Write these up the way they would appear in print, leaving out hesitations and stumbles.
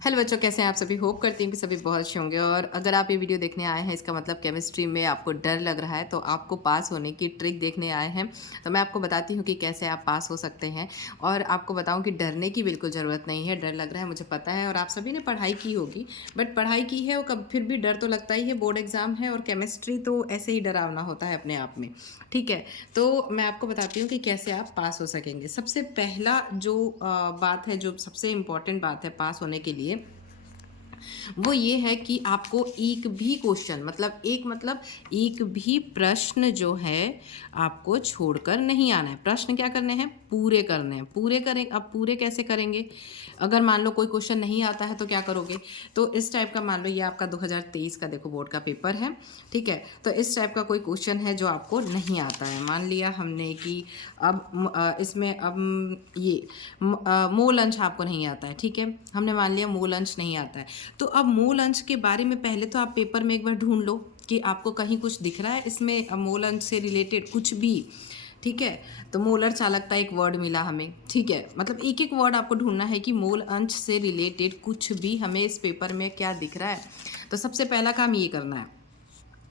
Hello बच्चों, कैसे हैं आप सभी। होप करती हूँ कि सभी बहुत अच्छे होंगे। और अगर आप ये वीडियो देखने आए हैं, इसका मतलब केमिस्ट्री में आपको डर लग रहा है, तो आपको पास होने की ट्रिक देखने आए हैं। तो मैं आपको बताती हूँ कि कैसे आप पास हो सकते हैं। और आपको बताऊँ कि डरने की बिल्कुल ज़रूरत नहीं है। डर लग रहा है, मुझे पता है, और आप सभी ने पढ़ाई की होगी, बट पढ़ाई की है और कब फिर भी डर तो लगता ही है। बोर्ड एग्जाम है और केमिस्ट्री तो ऐसे ही डरावना होता है अपने आप में। ठीक है, तो मैं आपको बताती हूँ कि कैसे आप पास हो सकेंगे। सबसे पहला जो बात है, जो सबसे इम्पॉर्टेंट बात है पास होने के लिए, वो ये है कि आपको एक भी क्वेश्चन मतलब एक भी प्रश्न जो है आपको छोड़कर नहीं आना है। प्रश्न क्या करने हैं? पूरे करने हैं। पूरे करें। अब पूरे कैसे करेंगे? अगर मान लो कोई क्वेश्चन नहीं आता है तो क्या करोगे? तो इस टाइप का, मान लो ये आपका 2023 का देखो बोर्ड का पेपर है, ठीक है। तो इस टाइप का कोई क्वेश्चन है जो आपको नहीं आता है। मान लिया हमने कि इसमें ये मूल अंश आपको नहीं आता है, ठीक है। हमने मान लिया मूल अंश नहीं आता है। तो अब मूल अंश के बारे में पहले तो आप पेपर में एक बार ढूंढ लो कि आपको कहीं कुछ दिख रहा है इसमें मूल अंश से रिलेटेड कुछ भी, ठीक है। तो मोलर चालकता एक वर्ड मिला हमें, ठीक है। मतलब एक एक वर्ड आपको ढूंढना है कि मूल अंश से रिलेटेड कुछ भी हमें इस पेपर में क्या दिख रहा है। तो सबसे पहला काम ये करना है।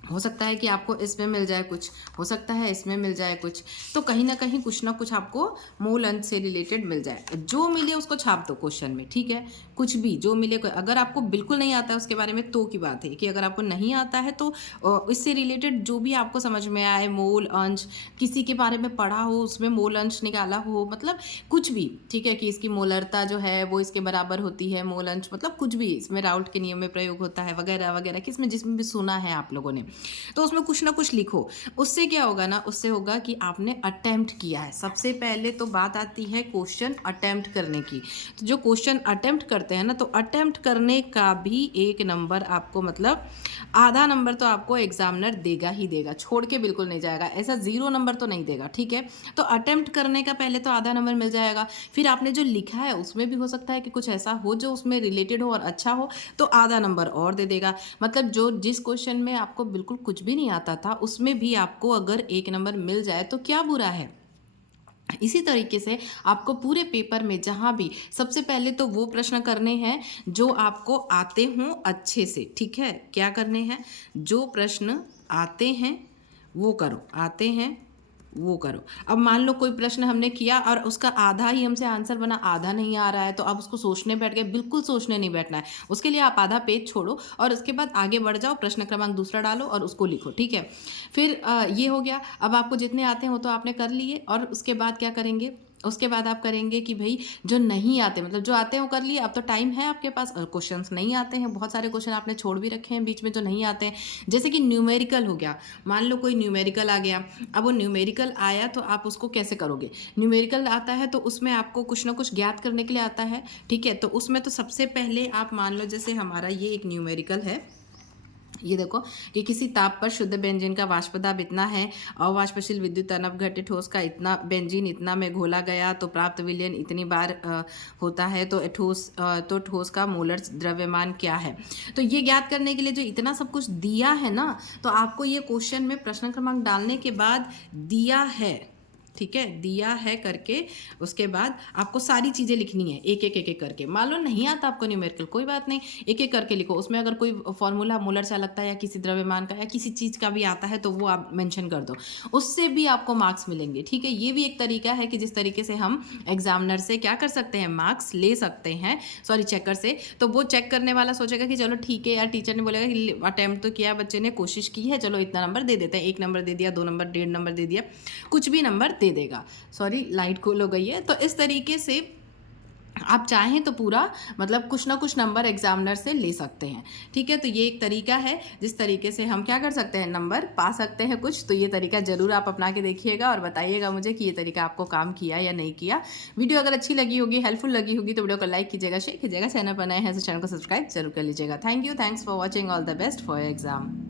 हो सकता है कि आपको इसमें मिल जाए कुछ, हो सकता है इसमें मिल जाए कुछ, तो कहीं ना कहीं कुछ ना कुछ आपको मूल अंश से रिलेटेड मिल जाए। जो मिले उसको छाप दो क्वेश्चन में, ठीक है। कुछ भी जो मिले। अगर आपको बिल्कुल नहीं आता है उसके बारे में तो की बात है कि अगर आपको नहीं आता है तो इससे रिलेटेड जो भी आपको समझ में आए, मूल अंश, किसी के बारे में पढ़ा हो, उसमें मूल अंश निकाला हो, मतलब कुछ भी, ठीक है। कि इसकी मोलरता जो है वो इसके बराबर होती है, मूल अंश मतलब कुछ भी, इसमें राउल्ट के नियम में प्रयोग होता है वगैरह वगैरह, किसमें जिसमें भी सुना है आप लोगों ने, तो उसमें कुछ ना कुछ लिखो। उससे क्या होगा ना, उससे होगा कि आपने अटेम्प्ट किया है। सबसे पहले तो बात आती है क्वेश्चन अटेम्प्ट करने की। तो जो क्वेश्चन अटेम्प्ट करते हैं ना, तो अटेम्प्ट करने का भी एक नंबर आपको, मतलब आधा नंबर तो आपको एग्जामिनर देगा ही देगा, छोड़ के बिल्कुल नहीं जाएगा। ऐसा 0 नंबर तो नहीं देगा, ठीक है। तो अटेम्प्ट करने का पहले तो आधा नंबर मिल जाएगा। फिर आपने जो लिखा है उसमें भी हो सकता है कि कुछ ऐसा हो जो उसमें रिलेटेड हो और अच्छा हो, तो आधा नंबर और दे देगा। मतलब जो जिस क्वेश्चन में आपको बिल्कुल कुछ भी नहीं आता था उसमें भी आपको अगर एक नंबर मिल जाए तो क्या बुरा है। इसी तरीके से आपको पूरे पेपर में जहाँ भी, सबसे पहले तो वो प्रश्न करने हैं जो आपको आते हों अच्छे से, ठीक है। क्या करने हैं? जो प्रश्न आते हैं वो करो, आते हैं वो करो। अब मान लो कोई प्रश्न हमने किया और उसका आधा ही हमसे आंसर बना, आधा नहीं आ रहा है, तो अब उसको सोचने बैठ गए। बिल्कुल सोचने नहीं बैठना है, उसके लिए आप आधा पेज छोड़ो और उसके बाद आगे बढ़ जाओ, प्रश्न क्रमांक दूसरा डालो और उसको लिखो, ठीक है। फिर ये हो गया। अब आपको जितने आते हैं वो तो आपने कर लिए, और उसके बाद क्या करेंगे? उसके बाद आप करेंगे कि भाई जो नहीं आते, मतलब जो आते हैं वो कर लिए, अब तो टाइम है आपके पास। और क्वेश्चंस नहीं आते हैं, बहुत सारे क्वेश्चन आपने छोड़ भी रखे हैं बीच में जो नहीं आते हैं। जैसे कि न्यूमेरिकल हो गया, मान लो कोई न्यूमेरिकल आ गया। अब वो न्यूमेरिकल आया तो आप उसको कैसे करोगे? न्यूमेरिकल आता है तो उसमें आपको कुछ ना कुछ ज्ञात करने के लिए आता है, ठीक है। तो उसमें तो सबसे पहले आप मान लो, जैसे हमारा ये एक न्यूमेरिकल है, ये देखो कि किसी ताप पर शुद्ध बेंजीन का वाष्प दाब इतना है, अवाष्पशील विद्युत अनवघटित ठोस का इतना बेंजीन इतना में घोला गया तो प्राप्त विलयन इतनी बार होता है, तो ठोस का मोलर द्रव्यमान क्या है। तो ये ज्ञात करने के लिए जो इतना सब कुछ दिया है ना, तो आपको ये क्वेश्चन में प्रश्न क्रमांक डालने के बाद दिया है, ठीक है, दिया है करके उसके बाद आपको सारी चीज़ें लिखनी है, एक एक एक एक करके। मान लो नहीं आता आपको न्यूमेरिकल, कोई बात नहीं, एक एक करके लिखो। उसमें अगर कोई फॉर्मूला मोलर चालकता या किसी द्रव्यमान का या किसी चीज़ का भी आता है तो वो आप मेंशन कर दो, उससे भी आपको मार्क्स मिलेंगे, ठीक है। ये भी एक तरीका है कि जिस तरीके से हम एग्जामिनर से क्या कर सकते हैं, मार्क्स ले सकते हैं, सॉरी चेकर से। तो वो चेक करने वाला सोचेगा कि चलो ठीक है यार, टीचर ने बोलेगा कि अटैम्प्ट तो किया, बच्चे ने कोशिश की है, चलो इतना नंबर दे देते हैं। 1 नंबर दे दिया, 2 नंबर, 1.5 नंबर दे दिया, कुछ भी नंबर दे देगा। सॉरी लाइट कूल हो गई है। तो इस तरीके से आप चाहें तो पूरा, मतलब कुछ ना कुछ नंबर एग्जामिनर से ले सकते हैं, ठीक है। तो ये एक तरीका है जिस तरीके से हम क्या कर सकते हैं, नंबर पा सकते हैं कुछ। तो ये तरीका जरूर आप अपना के देखिएगा और बताइएगा मुझे कि ये तरीका आपको काम किया या नहीं किया। वीडियो अगर अच्छी लगी होगी, हेल्पफुल लगी होगी, तो वीडियो को लाइक कीजिएगा, शेयर कीजिएगा, चैनल पर नए हैं तो चैनल को सब्सक्राइब जरूर कर लीजिएगा। Thank you, thanks for watching, all the best for your exam.